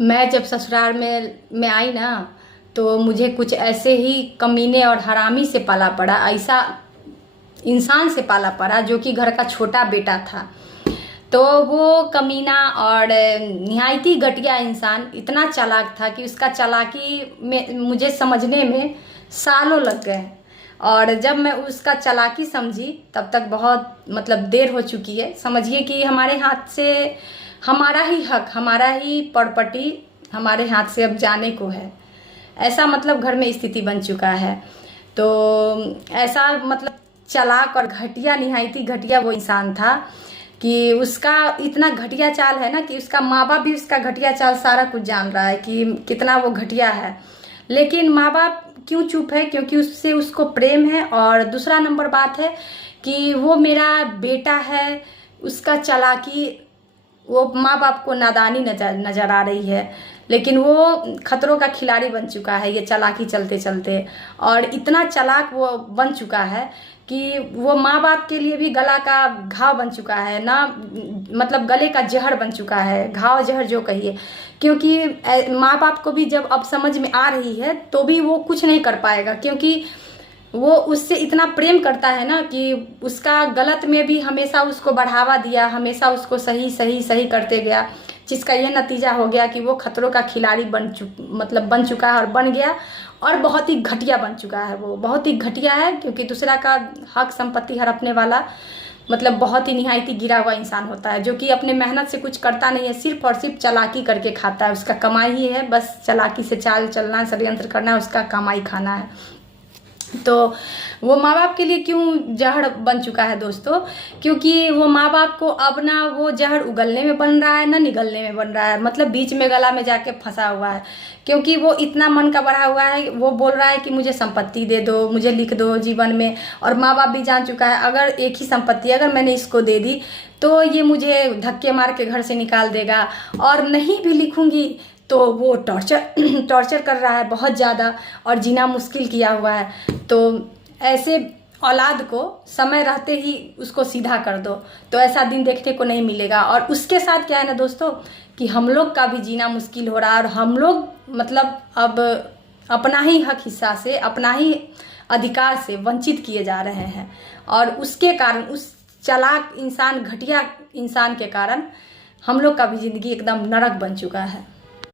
मैं जब ससुराल में आई ना, तो मुझे कुछ ऐसे ही कमीने और हरामी से पाला पड़ा, ऐसा इंसान से पाला पड़ा जो कि घर का छोटा बेटा था। तो वो कमीना और निहायती घटिया इंसान इतना चालाक था कि उसका चालाकी में मुझे समझने में सालों लग गए। और जब मैं उसका चालाकी समझी तब तक बहुत देर हो चुकी है। समझिए कि हमारे हाथ से हमारा ही हक, हमारा ही प्रॉपर्टी हमारे हाथ से अब जाने को है। ऐसा घर में स्थिति बन चुका है। तो ऐसा चालाक और घटिया, निहायती घटिया वो इंसान था कि उसका इतना घटिया चाल है ना कि उसका माँ बाप भी उसका घटिया चाल सारा कुछ जान रहा है कि कितना वो घटिया है। लेकिन माँ बाप क्यों चुप है? क्योंकि उससे उसको प्रेम है। और दूसरा नंबर बात है कि वो मेरा बेटा है, उसका चालाकी, वो माँ बाप को नादानी नजर आ रही है। लेकिन वो खतरों का खिलाड़ी बन चुका है ये चालाकी चलते चलते। और इतना चालाक वो बन चुका है कि वो माँ बाप के लिए भी गला का घाव बन चुका है ना, गले का जहर बन चुका है, घाव जहर जो कहिए। क्योंकि माँ बाप को भी जब अब समझ में आ रही है तो भी वो कुछ नहीं कर पाएगा, क्योंकि वो उससे इतना प्रेम करता है ना कि उसका गलत में भी हमेशा उसको बढ़ावा दिया, हमेशा उसको सही सही सही करते गया, जिसका ये नतीजा हो गया कि वो खतरों का खिलाड़ी बन चुका है और बन गया। और बहुत ही घटिया बन चुका है, वो बहुत ही घटिया है। क्योंकि दूसरा का हक संपत्ति हड़पने वाला बहुत ही निहायती गिरा हुआ इंसान होता है, जो कि अपने मेहनत से कुछ करता नहीं है, सिर्फ और सिर्फ चालाकी करके खाता है। उसका कमाई ही है, बस चालाकी से चाल चलना, षड्यंत्र करना, उसका कमाई खाना है। तो वो माँ बाप के लिए क्यों जहर बन चुका है दोस्तों? क्योंकि वो माँ बाप को अब ना वो जहर उगलने में बन रहा है ना निगलने में बन रहा है, बीच में गला में जाके फंसा हुआ है। क्योंकि वो इतना मन का बढ़ा हुआ है, वो बोल रहा है कि मुझे संपत्ति दे दो, मुझे लिख दो जीवन में। और माँ बाप भी जान चुका है अगर एक ही संपत्ति अगर मैंने इसको दे दी तो ये मुझे धक्के मार के घर से निकाल देगा, और नहीं भी लिखूंगी तो वो टॉर्चर कर रहा है बहुत ज़्यादा, और जीना मुश्किल किया हुआ है। तो ऐसे औलाद को समय रहते ही उसको सीधा कर दो तो ऐसा दिन देखने को नहीं मिलेगा। और उसके साथ क्या है ना दोस्तों कि हम लोग का भी जीना मुश्किल हो रहा है, और हम लोग अब अपना ही हक हिस्सा से, अपना ही अधिकार से वंचित किए जा रहे हैं। और उसके कारण, उस चालाक इंसान, घटिया इंसान के कारण हम लोग का भी ज़िंदगी एकदम नरक बन चुका है।